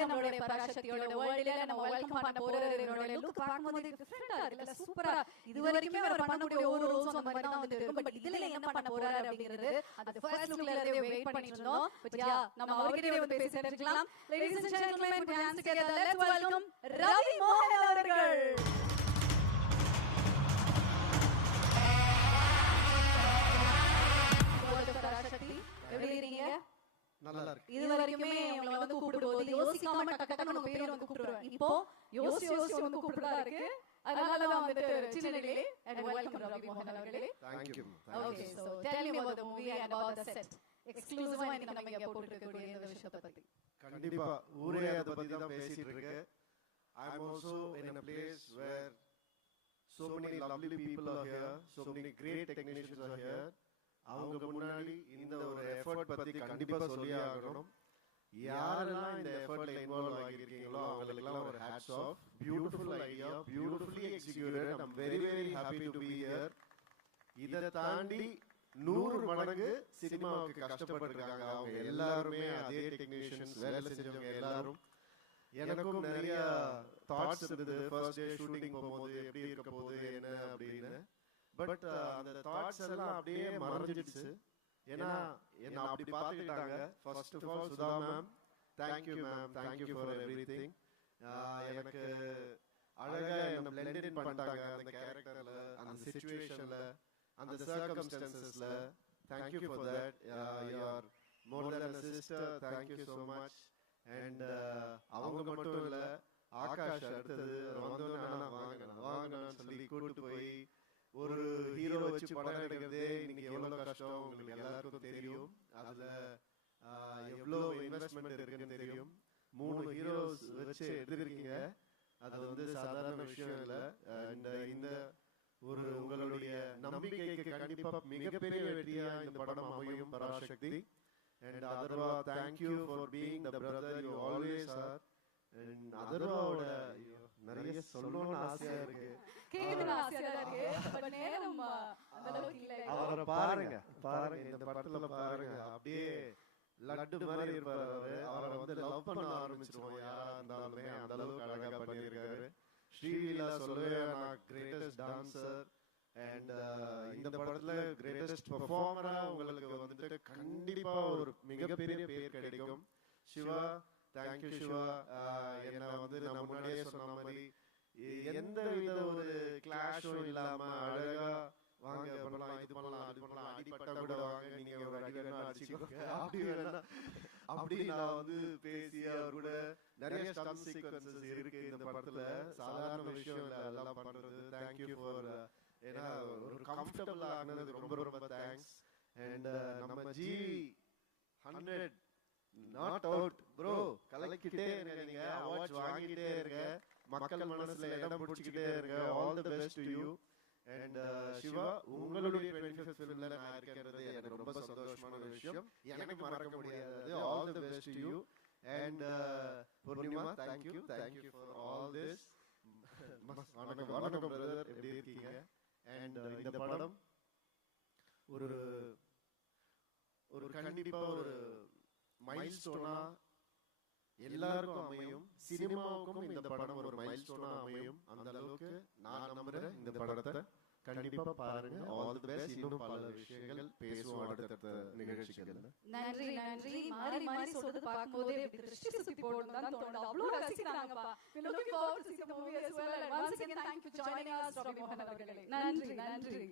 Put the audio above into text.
நம்மளுடைய பராசக்தியோட வேர்ல்ட்ல நம்ம வெல்கம் பண்ண போறவரோட லுக் பாக்கும்போது டிஃபரண்டா இருக்குல்ல, சூப்பரா. இதுவரைக்குமே அவர் பண்ணக்கூடிய ஒரு ரோல்ஸ் அந்த மாதிரி தான் வந்துட்டு இருக்கும். பட் இதுல என்ன பண்ண போறாரு அப்படிங்கிறது அந்த ஃபர்ஸ்ட் லுக்ல இருந்தே வெயிட் பண்ணிட்டு இருந்தோம். பட் யா, நம்ம அவர்கிட்டயே வந்து பேசி தெரிஞ்சுக்கலாம். Ladies and gentlemen, put your hands together. Let's welcome Ravi மோகன் அவர்கள். பராசக்தி, எப்படி இருக்கீங்க? நல்லா இருக்கு. இது வரைக்குமே உங்களை வந்து கூப்பிடும்போது யோசிக்காம டக்கு டக்குன்னு உங்க பேர் வந்து கூப்பிடுவேன். இப்போ யோசி வந்து கூப்பிடுறதா இருக்கு. அதனால தான் வந்துட்டு சின்னனிலே and welcome ரவி மோகன் அவர்களே. Thank you. Okay, so tell me about the movie and about the set. எக்ஸ்க்ளூசிவா இன்னைக்கு நம்ம இங்க போட்டுருக்கக்கூடிய இந்த விஷயத்தை பத்தி. கண்டிப்பா ஊரே அத பத்தி தான் பேசிட்டு இருக்கு. I am also in a place where so many lovely people are here, so many great technicians are here. அவங்க முன்னாடி இந்த ஒரு எஃபர்ட் பத்தி கண்டிப்பா சொல்லியே ஆகணும். யாரெல்லாம் இந்த எஃபர்ட்ல இன்வால்வ் ஆகியிருக்கீங்களோ அவங்களுக்கெல்லாம் ஒரு hats off. Beautiful idea, beautifully executed. I am very very happy to be here. இதை தாண்டி 100 மடங்கு சினிமாவுக்கு கஷ்டப்பட்டிருக்காங்க அவங்க எல்லாருமே. அதே டெக்னீஷியன்ஸ், வேலை செஞ்சவங்க எல்லாரும். எனக்கும் நிறைய தாட்ஸ் இருந்தது ஃபர்ஸ்ட் டே ஷூட்டிங் போகும்போது எப்படி இருக்க போகுது என்ன அப்படின்னு. பட் அந்த தாட்ஸ் எல்லாம் அப்படியே மறைஞ்சிடுச்சு. ஏன்னா என்ன அப்படி பார்த்துக்கிட்டாங்க. First of all Sudha ma'am, thank you ma'am, thank you for everything. எனக்கு அழகா என்ன பிளெண்ட் இன் பண்ணிட்டாங்க அந்த கேரக்டர்ல, அந்த சிச்சுவேஷன்ல, அந்த சர்க்கம்ஸ்டான்சஸ்ல. Thank you for that. You are more then a sister. Thank you so much. And அவங்க மட்டும் இல்ல, ஆகாஷ் அடுத்தது வந்தோன்னா வாங்கன்னு சொல்லி கூட்டு போய் ஒரு ஹீரோ வச்சு படம் எடுக்கிறதே இன்னைக்கு எவ்வளவு கஷ்டம் உங்களுக்கு எல்லாருக்கும் தெரியும். அதுல எவ்வளவு இன்வெஸ்ட்மெண்ட் இருக்குன்னு தெரியும். 3 ஹீரோஸ் வச்சு எடுத்திருக்கீங்க. அது வந்து சாதாரண விஷயம் இல்ல. அண்ட் இந்த ஒரு உங்களுடைய நம்பிக்கைக்கு கண்டிப்பா மிகப்பெரிய வெற்றியா இந்த படம் அமையும் Parasakthi. And Atharvaa, thank you for being the brother you always are. And அதர்வாவோட நிறைய சொல்லணும்னு ஆசையா இருக்கு. அவரை பாருங்க பாருங்க, இந்த படத்துல பாருங்க, அப்படியே லட்டு மாதிரி இருப்பாரு. அவரை வந்து லவ் பண்ண ஆரம்பிச்சிருவோம் யாரா இருந்தாலுமே. அந்த அளவுக்கு அழகா பண்ணியிருக்காரு. ஸ்ரீலீலா சொல்லவே நான் கிரேட்டஸ்ட் டான்சர். அண்ட் இந்த படத்துல கிரேட்டஸ்ட் பெர்ஃபார்மரா உங்களுக்கு வந்துட்டு கண்டிப்பா ஒரு மிகப்பெரிய பேர் கிடைக்கும். சிவா, தேங்க்யூ சிவா. என்ன வந்து நான் முன்னாடியே சொன்ன மாதிரி எந்த வித ஒரு கிளாஷும் இல்லாம அழகா வாங்க பண்ணலாம், இது பண்ணலாம், அது பண்ணலாம், அடிப்பட்டா கூட வாங்க, நீங்க ஒரு அடி வேணா அடிச்சுக்கோங்க, அப்படி நான் வந்து பேசி அவர் கூட நிறைய ஸ்டண்ட் சீக்வென்சஸ் இருக்கு இந்த படத்துல. சாதாரண விஷயம் இல்ல அதெல்லாம் பண்றது. Thank you for. ஏன்னா ஒரு கம்ஃபர்டபுள் ஆனது ரொம்ப ரொம்ப தேங்க்ஸ். அண்ட் நம்ம ஜிவி 100 நாட் அவுட் ப்ரோ, கலக்கிட்டே இருங்க, நீங்க அவார்ட்ஸ் வாங்கிட்டே இருங்க, மக்கள் மனசுல இடம் பிடிச்சிக்கிட்டே இருங்க. All the best to you. And Siva, உங்களுடைய 25th ஃபிலிம்ல நான் இருக்கிறது எனக்கு ரொம்ப சந்தோஷமான விஷயம், எனக்கு மறக்க முடியாது. All the best to you. And Purnima, thank you for all this. வணக்கம் பிரதர், எப்படி இருக்கீங்க? அண்ட் இந்த படம் ஒரு கண்டிப்பா ஒரு மைல்ஸ்டோனா எல்லாருக்கும் அமையும். சினிமாவுக்கும் இந்த படம் ஒரு மைல்ஸ்டோனா அமையும். அந்த அளவுக்கு நான் நம்புறேன். இந்த படத்தை கண்டிப்பா பாருங்க. All the best. இன்னும் பல விஷயங்கள் பேசுவோம் அடுத்த நிகழ்ச்சிகள். நன்றி நன்றி. மாறி சொல்றது பார்க்கும்போதே திருஷ்டி சுத்தி போடணும் தான் தோணுது. அவ்வளவு ரசிக்கிறாங்கப்பா. We looking forward to see the movie as well. And once again, thank you for joining us, Ravi Mohan அவர்களே. நன்றி நன்றி.